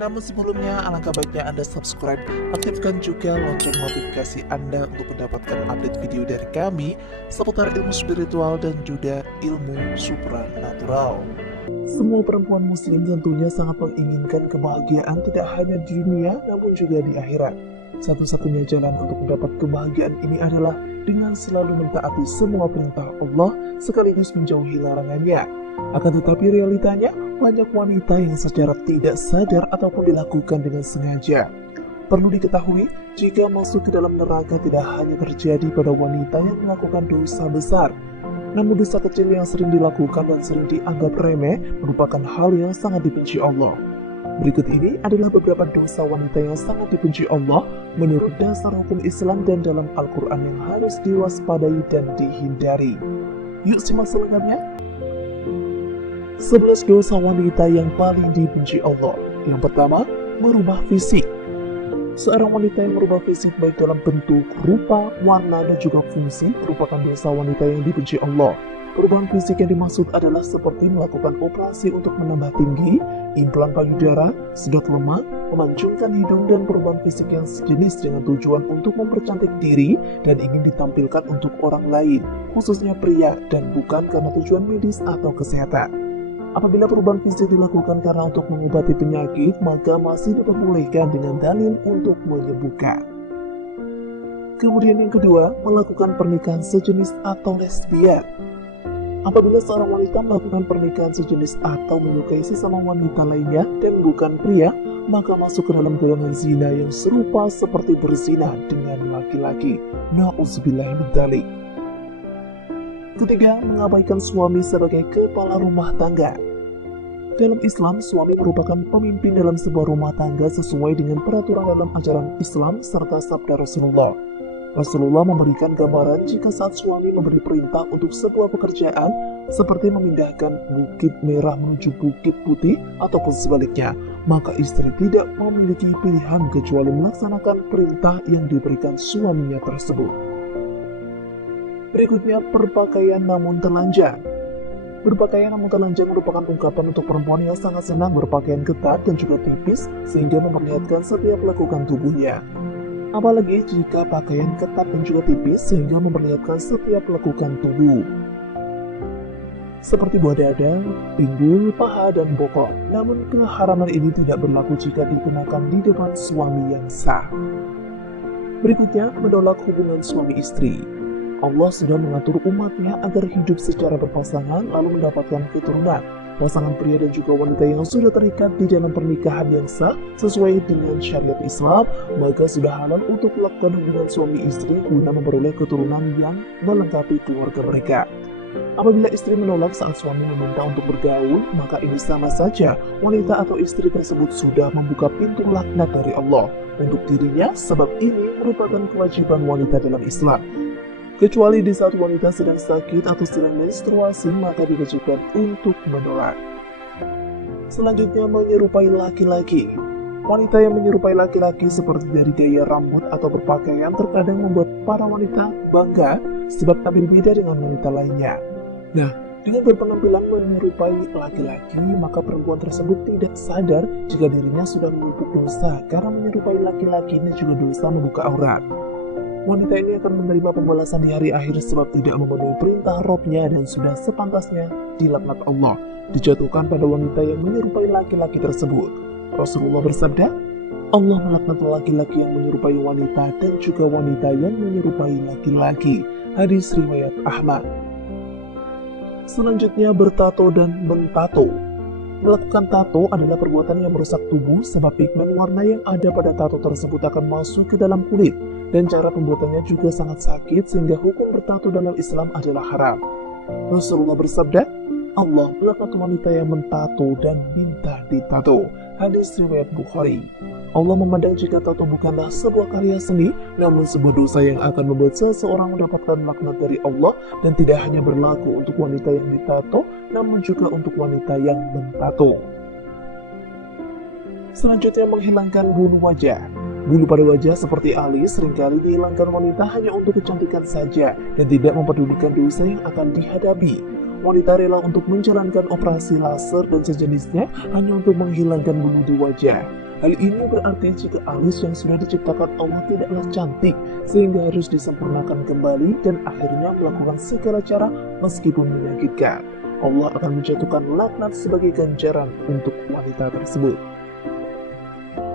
Namun sebelumnya, alangkah baiknya Anda subscribe, aktifkan juga lonceng notifikasi Anda untuk mendapatkan update video dari kami seputar ilmu spiritual dan juga ilmu supranatural. Semua perempuan muslim tentunya sangat menginginkan kebahagiaan tidak hanya di dunia namun juga di akhirat. Satu-satunya jalan untuk mendapat kebahagiaan ini adalah dengan selalu mentaati semua perintah Allah sekaligus menjauhi larangannya. Akan tetapi realitanya, banyak wanita yang secara tidak sadar ataupun dilakukan dengan sengaja. Perlu diketahui, jika masuk ke dalam neraka tidak hanya terjadi pada wanita yang melakukan dosa besar, namun dosa kecil yang sering dilakukan dan sering dianggap remeh merupakan hal yang sangat dibenci Allah. Berikut ini adalah beberapa dosa wanita yang sangat dibenci Allah menurut dasar hukum Islam dan dalam Al-Quran yang harus diwaspadai dan dihindari. Yuk simak selengkapnya. 11 dosa wanita yang paling dibenci Allah. Yang pertama, merubah fisik. Seorang wanita yang merubah fisik baik dalam bentuk, rupa, warna, dan juga fungsi merupakan dosa wanita yang dibenci Allah. Perubahan fisik yang dimaksud adalah seperti melakukan operasi untuk menambah tinggi, implan payudara, sedot lemak, memancungkan hidung, dan perubahan fisik yang sejenis dengan tujuan untuk mempercantik diri dan ingin ditampilkan untuk orang lain, khususnya pria, dan bukan karena tujuan medis atau kesehatan. Apabila perubahan fisik dilakukan karena untuk mengobati penyakit, maka masih diperbolehkan dengan dalil untuk menyembuhkan. Kemudian yang kedua, melakukan pernikahan sejenis atau lesbian. Apabila seorang wanita melakukan pernikahan sejenis atau menyukai sesama wanita lainnya dan bukan pria, maka masuk ke dalam golongan zina yang serupa seperti berzina dengan laki-laki. Na'udzubillahi min dzalik. Ketiga, mengabaikan suami sebagai kepala rumah tangga. Dalam Islam, suami merupakan pemimpin dalam sebuah rumah tangga sesuai dengan peraturan dalam ajaran Islam serta sabda Rasulullah. Rasulullah memberikan gambaran jika saat suami memberi perintah untuk sebuah pekerjaan seperti memindahkan bukit merah menuju bukit putih ataupun sebaliknya, maka istri tidak memiliki pilihan kecuali melaksanakan perintah yang diberikan suaminya tersebut. Berikutnya, berpakaian namun telanjang. Berpakaian namun telanjang merupakan ungkapan untuk perempuan yang sangat senang berpakaian ketat dan juga tipis sehingga memperlihatkan setiap lekukan tubuhnya. Apalagi jika pakaian ketat dan juga tipis sehingga memperlihatkan setiap lekukan tubuh, seperti buah dada, pinggul, paha, dan bokong. Namun keharaman ini tidak berlaku jika digunakan di depan suami yang sah. Berikutnya, menolak hubungan suami istri. Allah sudah mengatur umatnya agar hidup secara berpasangan lalu mendapatkan keturunan. Pasangan pria dan juga wanita yang sudah terikat di dalam pernikahan yang sah sesuai dengan syariat Islam, maka sudah halal untuk melakukan hubungan suami istri guna memperoleh keturunan yang melengkapi keluarga mereka. Apabila istri menolak saat suami meminta untuk bergaul, maka ini sama saja wanita atau istri tersebut sudah membuka pintu laknat dari Allah untuk dirinya, sebab ini merupakan kewajiban wanita dalam Islam. Kecuali di saat wanita sedang sakit atau sedang menstruasi, maka diwajibkan untuk menolak. Selanjutnya, menyerupai laki-laki. Wanita yang menyerupai laki-laki seperti dari gaya rambut atau berpakaian terkadang membuat para wanita bangga sebab tampil beda dengan wanita lainnya. Nah, dengan berpenampilan menyerupai laki-laki, maka perempuan tersebut tidak sadar jika dirinya sudah menumpuk dosa karena menyerupai laki-laki ini juga dosa membuka aurat. Wanita ini akan menerima pembalasan di hari akhir sebab tidak memenuhi perintah Robnya dan sudah sepantasnya dilaknat Allah dijatuhkan pada wanita yang menyerupai laki-laki tersebut. Rasulullah bersabda, Allah melaknat laki-laki yang menyerupai wanita dan juga wanita yang menyerupai laki-laki. Hadis riwayat Ahmad. Selanjutnya, bertato dan mentato. Melakukan tato adalah perbuatan yang merusak tubuh sebab pigmen warna yang ada pada tato tersebut akan masuk ke dalam kulit. Dan cara pembuatannya juga sangat sakit sehingga hukum bertato dalam Islam adalah haram. Rasulullah bersabda, Allah melaknat wanita yang mentato dan minta ditato. Hadis riwayat Bukhari. Allah memandang jika tato bukanlah sebuah karya seni, namun sebuah dosa yang akan membuat seseorang mendapatkan laknat dari Allah, dan tidak hanya berlaku untuk wanita yang ditato, namun juga untuk wanita yang mentato. Selanjutnya, menghilangkan bulu wajah. Bulu pada wajah seperti alis seringkali dihilangkan wanita hanya untuk kecantikan saja dan tidak mempedulikan dosa yang akan dihadapi. Wanita rela untuk menjalankan operasi laser dan sejenisnya hanya untuk menghilangkan bulu di wajah. Hal ini berarti jika alis yang sudah diciptakan Allah tidaklah cantik, sehingga harus disempurnakan kembali dan akhirnya melakukan segala cara meskipun menyakitkan. Allah akan menjatuhkan laknat sebagai ganjaran untuk wanita tersebut.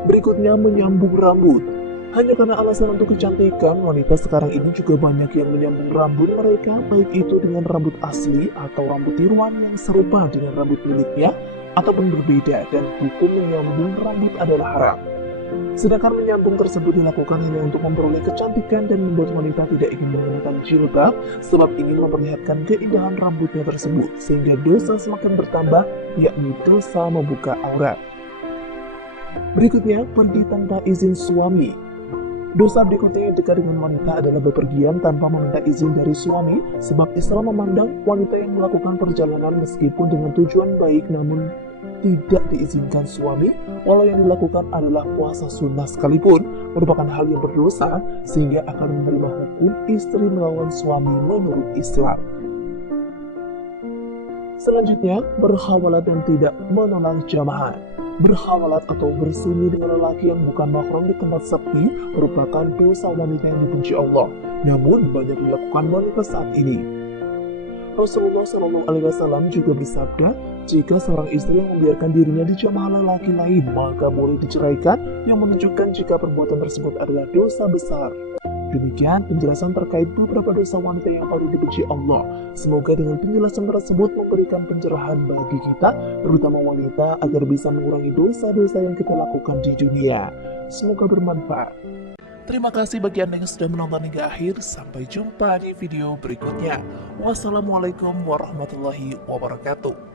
Berikutnya, menyambung rambut. Hanya karena alasan untuk kecantikan, wanita sekarang ini juga banyak yang menyambung rambut mereka, baik itu dengan rambut asli atau rambut tiruan yang serupa dengan rambut miliknya, ataupun berbeda, dan hukum menyambung rambut adalah haram. Sedangkan menyambung tersebut dilakukan hanya untuk memperoleh kecantikan dan membuat wanita tidak ingin menggunakan jilbab, sebab ingin memperlihatkan keindahan rambutnya tersebut, sehingga dosa semakin bertambah, yakni dosa membuka aurat. Berikutnya, pergi tanpa izin suami. Dosa berikutnya yang dekat dengan wanita adalah bepergian tanpa meminta izin dari suami, sebab Islam memandang wanita yang melakukan perjalanan meskipun dengan tujuan baik namun tidak diizinkan suami, walau yang dilakukan adalah puasa sunnah sekalipun, merupakan hal yang berdosa sehingga akan menerima hukum istri melawan suami menurut Islam. Selanjutnya, berkhawalat dan tidak menolak jamaah. Berkhawalat atau bersemi dengan lelaki yang bukan mahram di tempat sepi merupakan dosa wanita yang dibenci Allah, namun banyak dilakukan wanita saat ini. Rasulullah SAW juga bersabda, jika seorang istri yang membiarkan dirinya dijamah lelaki lain, maka boleh diceraikan, yang menunjukkan jika perbuatan tersebut adalah dosa besar. Demikian penjelasan terkait beberapa dosa wanita yang paling dibenci Allah. Semoga dengan penjelasan tersebut memberikan pencerahan bagi kita, terutama wanita, agar bisa mengurangi dosa-dosa yang kita lakukan di dunia. Semoga bermanfaat. Terima kasih bagi Anda yang sudah menonton hingga akhir. Sampai jumpa di video berikutnya. Wassalamualaikum warahmatullahi wabarakatuh.